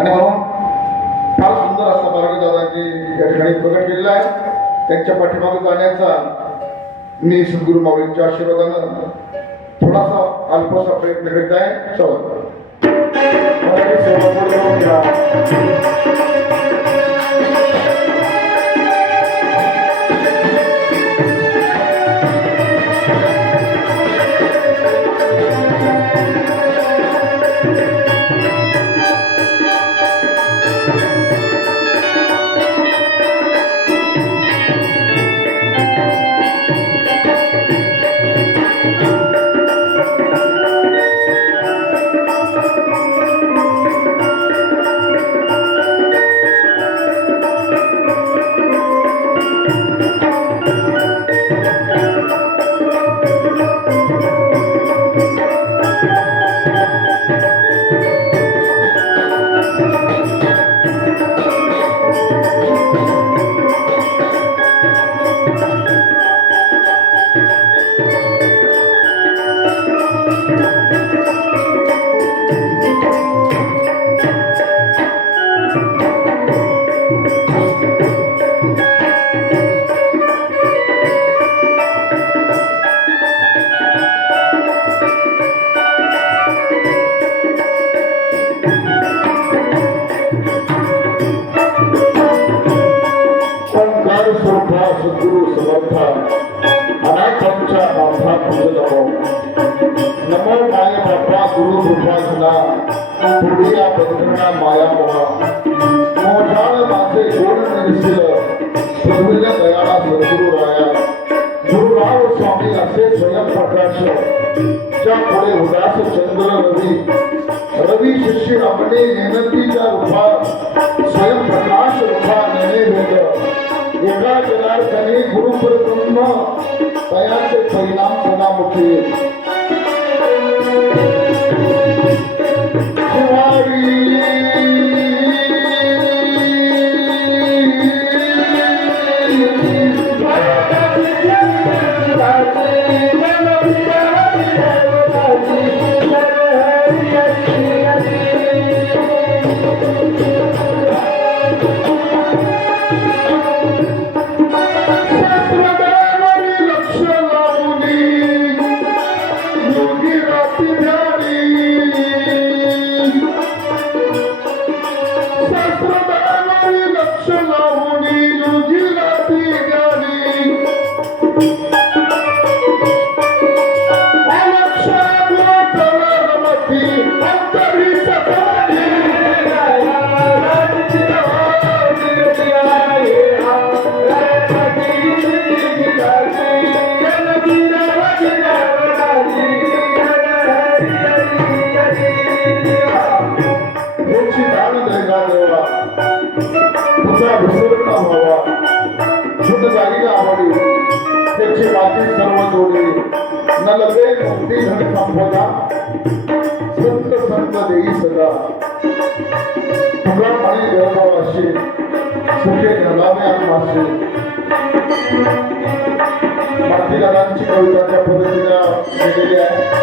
आणि म्हणून फार सुंदर असा बारगदादांनी या ठिकाणी प्रकट केलेला आहे. त्यांच्या पाठीमागे जाण्याचा मी सद्गुरू माऊलींच्या आशीर्वादानं थोडासा अल्पसा प्रयत्न करीत आहे. चला सद्गुरु समर्था अनाथांच्या माथा पूजलो. नमो माय बापा गुरु कृपा घना पुढे या बंधना माया मोहा. मोठाळ माझे गोड निरसिल पृथ्वीला दयाळा सद्गुरु राया. गुरुराव स्वामी असे स्वयंप्रकाश ज्या पुढे उदास चंद्र रवी शिष्य रमणे नेनतीच्या रूपात स्वयंप्रकाश रूपा नेणे भेद. एका जनार्दने गुरुपरब्रह्म तयाचे परिणाम सदामुखी. संत संत देई सदा तुला पाणी गर्भवाशी सुखे घालावे आत्माशी. मातीदारांची कविता त्या पद्धतीला लिहिलेली आहे.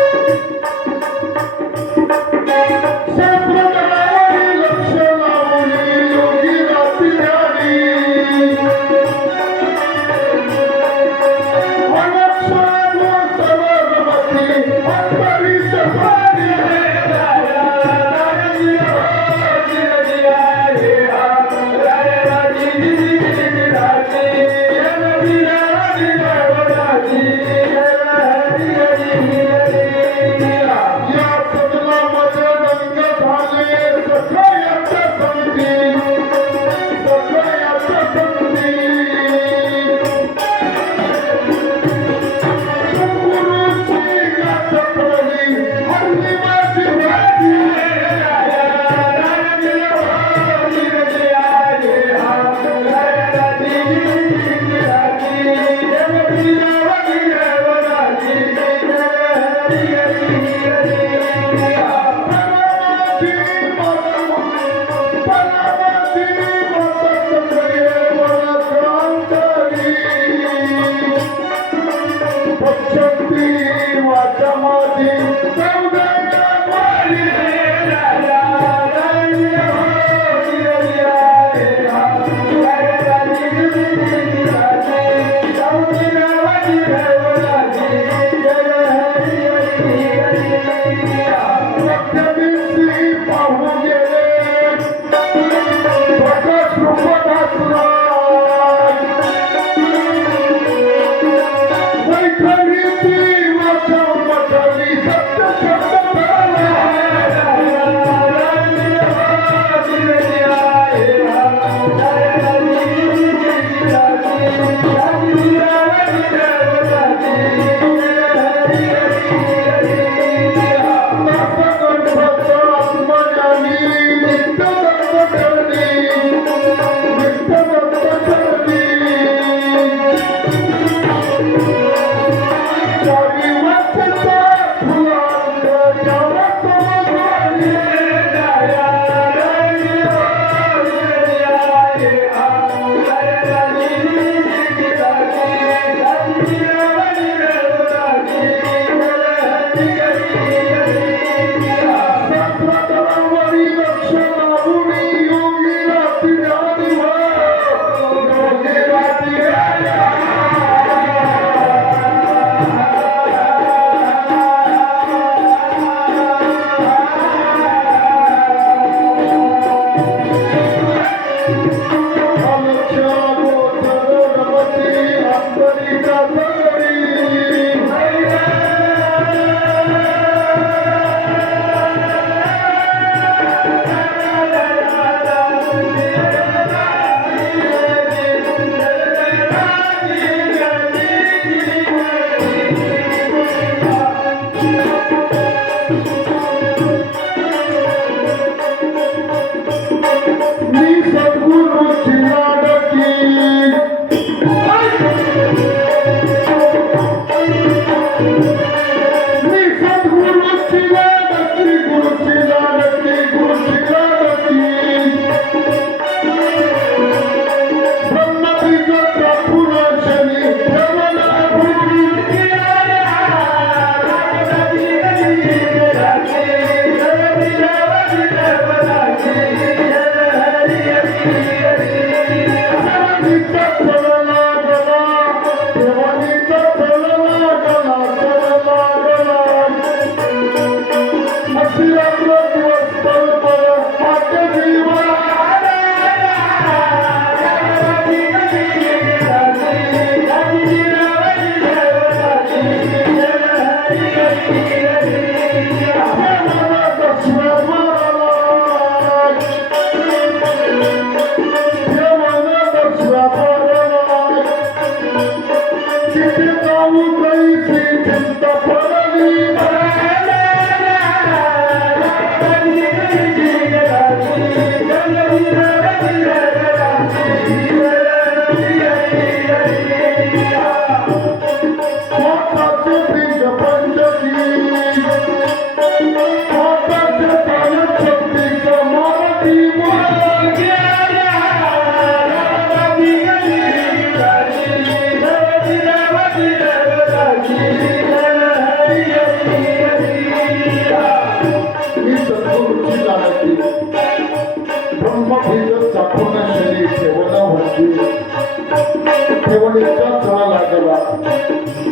ठेवणीचा चढा लागला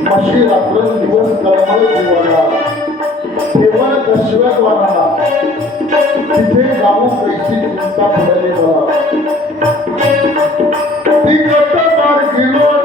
मशी रात्र दिवस कर्मळ जीवाला केवळ दशव्याद्वाराला तिथे जाऊन पैशी चिंता पडली मला ती गट मार गेलो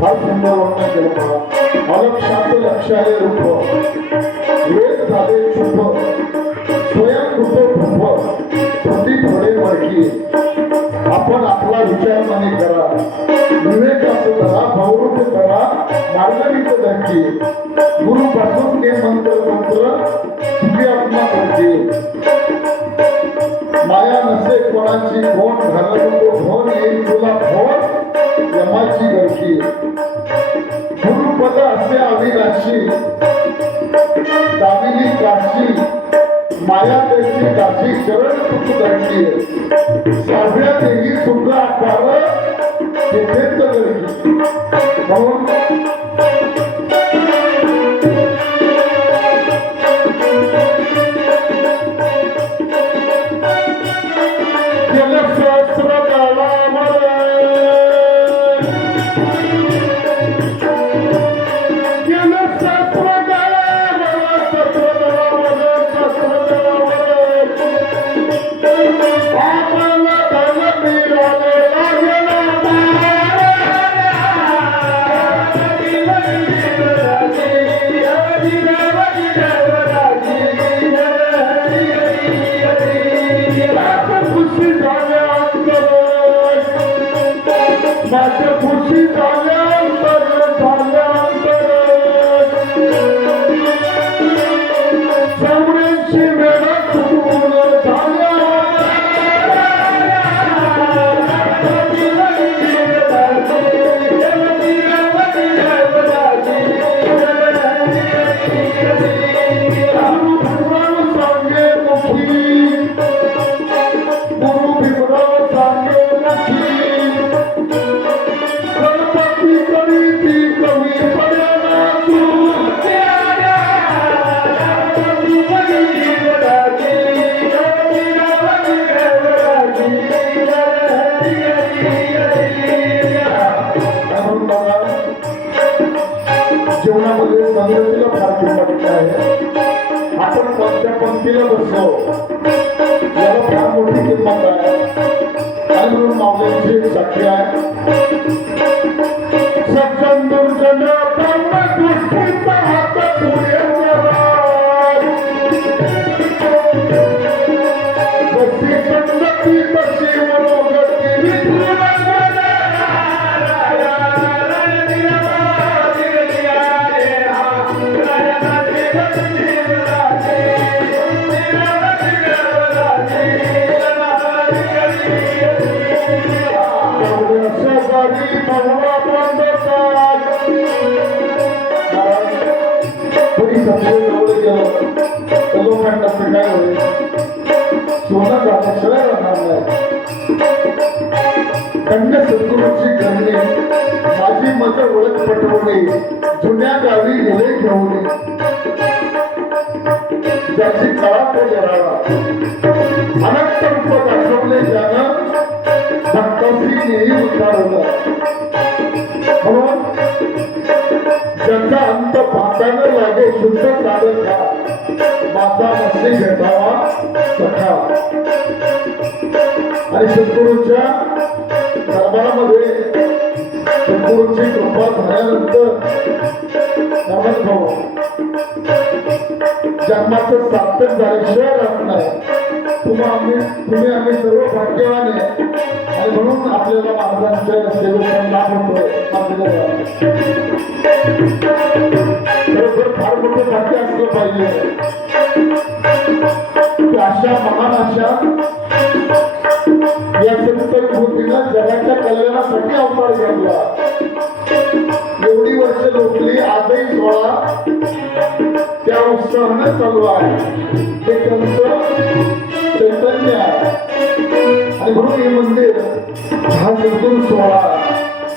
फार सुंदर वर्णन केलं मला अलक्षात लक्षाले रूप वेद झाले शुभ स्वयं रूप प्रति थोडे वरकी आपण आपला विचार माने करा विवेक असं करा भावरूप करा मार्गावित धरकी गुरु पासून ते मंत्र तुझी आत्मा करते माया नसे कोणाची कोण घालतो तो भोन येईल तुला भोन यमाची गरकी गुरुपद असे अविनाशी दामिनी काशी माया त्याची काशी शरण तुक धरली साध्या देही सुख आकार तेथेच गरज म्हणून माझ्या खुशी झाल्यानंतर चौऱ्याऐंशी वेळा चुकून झाल्या सांगे मुखी गुरु भीमराव सांगे मुखी जीवनामध्ये संगतीला फार किंमत आहे. आपण कोणत्या पंक्तीला बसलो याला फार मोठी किंमत आहे. आणि म्हणून माऊलींची एक साक्षी आहे. सज्जन दुर्जन ब्रह्म दृष्टीचा हात पुढे जशी संगती तशी मनोगती लोकांना काय होईल सोनं झाल्याशिवाय राहणार नाही. कन्या सद्गुरूची करणे माझी मत ओळख पटवणे जुन्या गावी गेले घेऊन ज्याची कळा तो जरावा अनंत रूप दाखवले ज्यानं भक्ताची नेही उतारवलं. म्हणून ज्याचा अंत पाहताना लागे शुद्ध साधन का माझा मस्ती भेटावा सखा. आणि सद्गुरूच्या दरबारामध्ये सद्गुरूची कृपा झाल्यानंतर भाऊ जन्माचं सार्थक झाल्याशिवाय राहत नाही. तुम्ही आम्ही सर्व भाग्यवान आहे. आणि म्हणून आपल्याला महाराजांच्या सेवेचा लाभ होतोय. खरोखर फार मोठं भाग्य असलं पाहिजे. अशा महान अशा या संत विभूतीनं जगाच्या कल्याणासाठी अवतार घेतला. एवढी वर्ष लोटली आजही 16 त्या उत्साहाने चालू आहे. ते त्यांचं चैतन्य आहे. आणि म्हणून हे मंदिर हा सद्गुरू सोहळा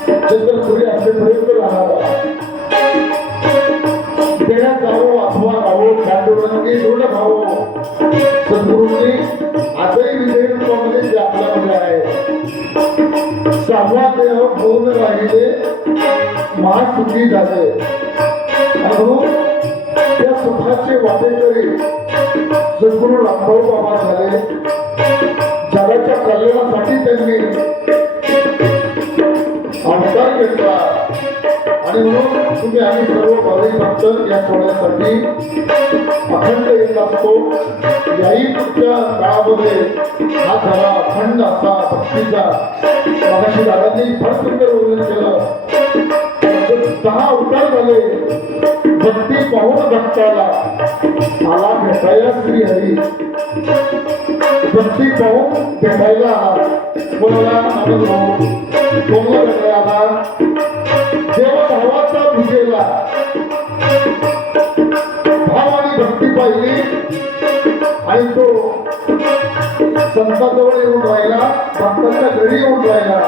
जगदपुरी असेपर्यंत राहणार. देण्या जावो अथवा राहो पांडुरंगी ऋण भावो सद्गुरूंनी आजही विजय रूपामध्ये जे आपल्यामध्ये आहे. 6वा देह पूर्ण राहिले महासुखी झाले. म्हणून त्या सुखाचे वाटेकरी सद्गुरू रामभाऊ बाबा झाले. जगाच्या कल्याणासाठी त्यांनी अवतार घेतला. आणि म्हणून तुम्ही आम्ही सर्व भाविक भक्त या सोहळ्यासाठी अखंड येत असतो. याही पुढच्या काळामध्ये हा झाला अखंड असा भक्तीचा. मगाशी दादांनी फार सुंदर वर्णन केलं. 10 अवतार झाले. भक्ती पाहून भक्ताला आला भेटायला श्री हरी. भक्ती पाहून भेटायला आला कोणाला आनंद भाऊ कोणाला भेटायला जेव्हा भावाचा भुजेला भाव आणि भक्ती पाहिली आणि तो संताजवळ येऊन राहिला. भक्तांच्या घरी येऊन राहिला.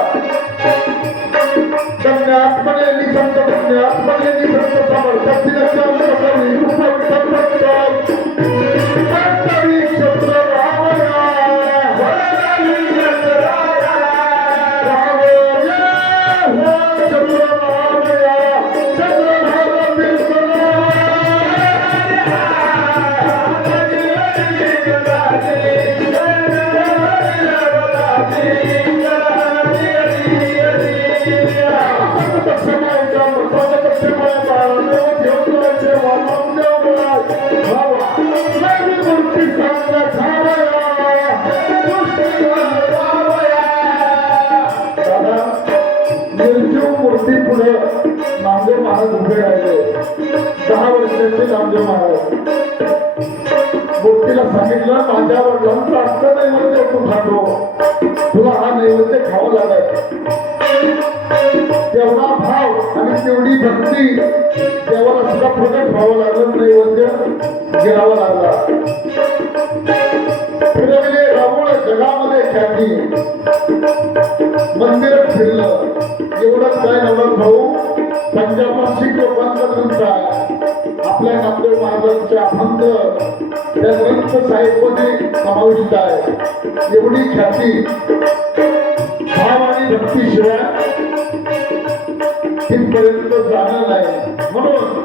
नामदेव महाराज उभे राहिले 10 वर्षाचे नामदेव महाराज मूर्तीला सांगितलं माझ्या वडिलांचा असं नैवेद्य तू खातो तुला हा नैवेद्य खावं लागेल तेवढा भाव आणि तेवढी भक्ती देवाला सुद्धा प्रगट व्हावं लागलं नैवेद्य गिरावा लागला फिरविले रावळ जगामध्ये ख्याती मंदिरात फिरलं एवढंच काय नवल भाऊ पंजाबला शीख लोकांचा ग्रंथ आहे आपल्या नामदेव महाराजांच्या अभंग त्या ग्रंथ साहित्यामध्ये समाविष्ट आहे एवढी ख्याती भाव आणि भक्तीशिवाय तिथपर्यंत जाणं नाही म्हणून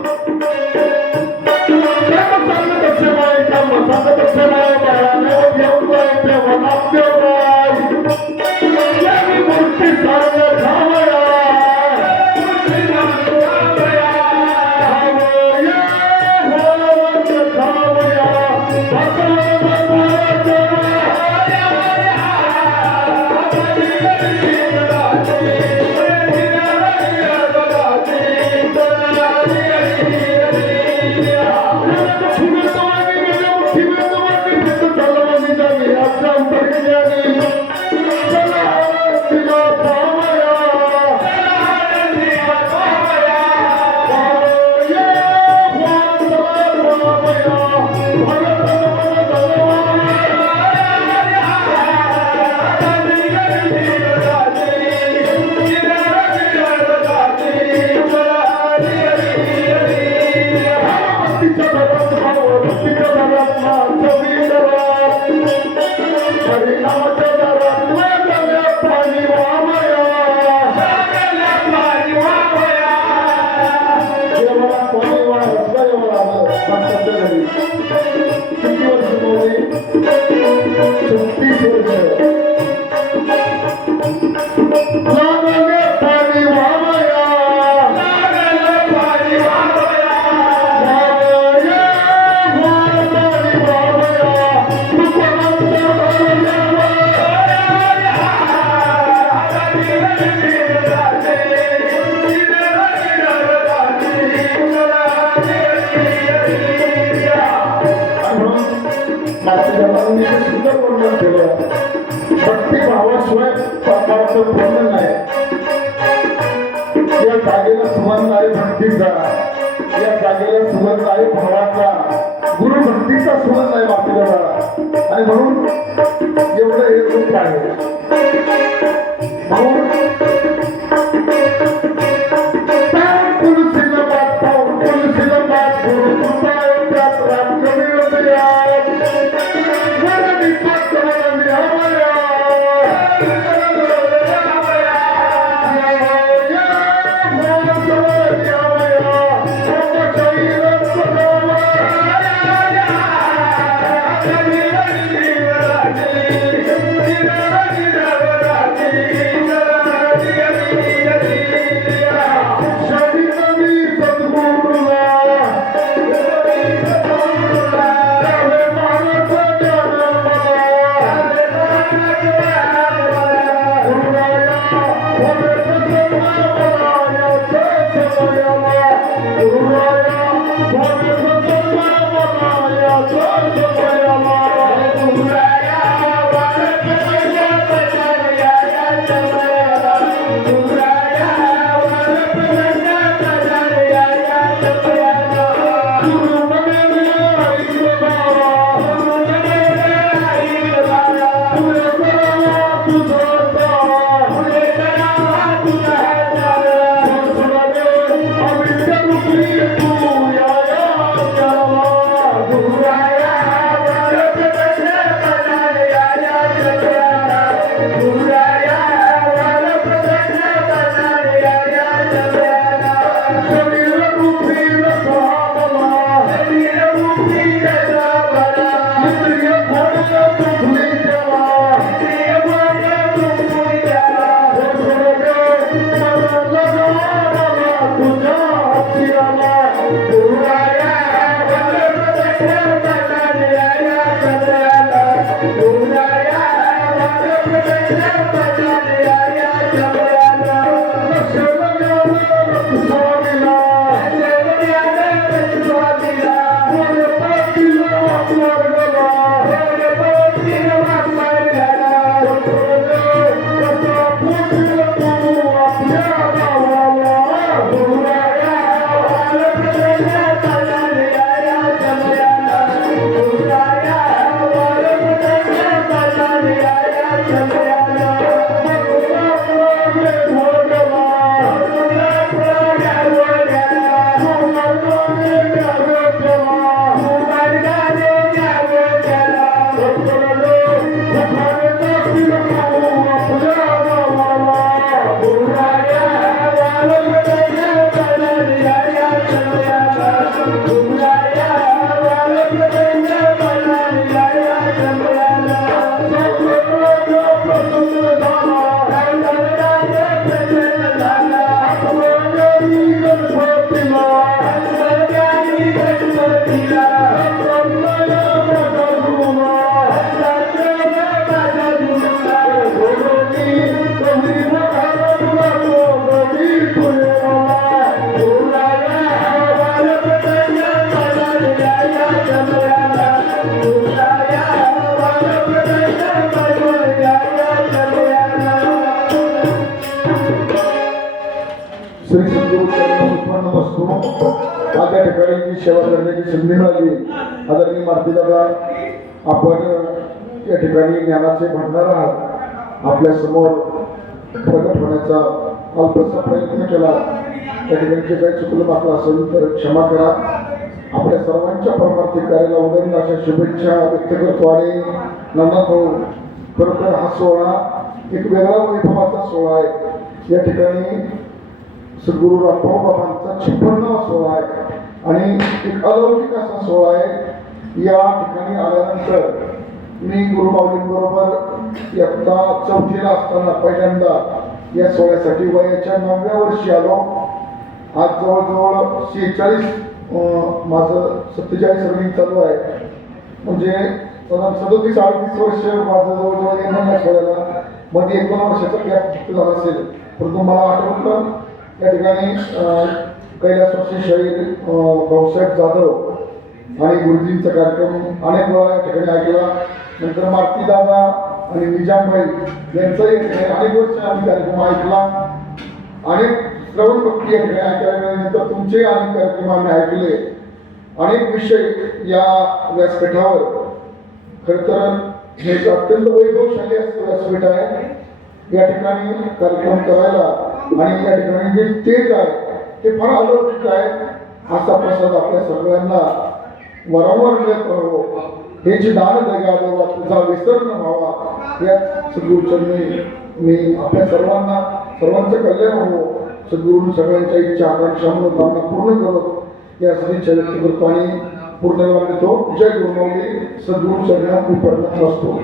भक्ती भावाशिवाय पापाचं पूर्ण नाही या जागेला सुगंध आहे भक्तीचा या जागेला सुगंध आहे भावाचा गुरु भक्तीचा सुगंध आहे बापीला आणि म्हणून एवढं हे रूप आहे म्हणून श्री सद्गुरू चरण उत्पन्न वस्तू आज या ठिकाणी जी सेवा करण्याची संधी मिळाली आदरणीय मारुती दादा आपण या ठिकाणी ज्ञानाचे भंडार आहात आपल्या समोर प्रगट होण्याचा अल्पसा प्रयत्न केला त्या ठिकाणी जे काही चुकलं मात्र असेल तर क्षमा करा आपल्या सर्वांच्या परमार्थिक कार्याला उदंड अशा शुभेच्छा व्यक्त करतो आणि नंदा भाऊ खरोखर हा सोहळा एक वेगळा वैभवाचा सोहळा आहे या ठिकाणी सद्गुरू रामभाऊ बाबांचा 56वा सोहळा आहे आणि एक अलौकिक असा सोहळा आहे या ठिकाणी आल्यानंतर मी गुरुमाऊलींबरोबर इयत्ता 4थीला असताना पहिल्यांदा या सोहळ्यासाठी वयाच्या 9व्या वर्षी आलो आज जवळजवळ 46 माझं 47 रनिंग चालू आहे म्हणजे 37-38 वर्ष माझं जवळजवळ येणं या सोहळ्याला मध्ये 1-2 वर्षाचा गॅप झाला असेल परंतु मला आठवतं या ठिकाणी कैलासवासी शाहीर भाऊसाहेब जाधव आणि गुरुजींचा कार्यक्रम अनेक वेळा या ठिकाणी ऐकला नंतर मारुती दादा आणि निजामभाई यांचाही अनेक वर्ष आम्ही कार्यक्रम ऐकला अनेक श्रवण भक्ती या ठिकाणी ऐकायला मिळाल्यानंतर तुमचे अनेक कार्यक्रम आम्ही ऐकले अनेक विषय या व्यासपीठावर खरं तर हे अत्यंत वैभवशाली असं व्यासपीठ आहे या ठिकाणी कार्यक्रम करायला आणि या ठिकाणी जे स्टेज आहे ते फार अलौकिक आहे असा प्रसाद आपल्या सगळ्यांना वारंवार मिळत राहावं हे जे दान जगा देवा तुझा विसर न व्हावा या सद्गुरूचरणी मी आपल्या सर्वांचं कल्याण हो सद्गुरू सगळ्यांच्या इच्छा आकांक्षा कामना पूर्ण करत यासाठी व्यक्त करतो आणि पूर्ण देतो जय गुरुमाऊली सद्गुरू चरणात मी पडत असतो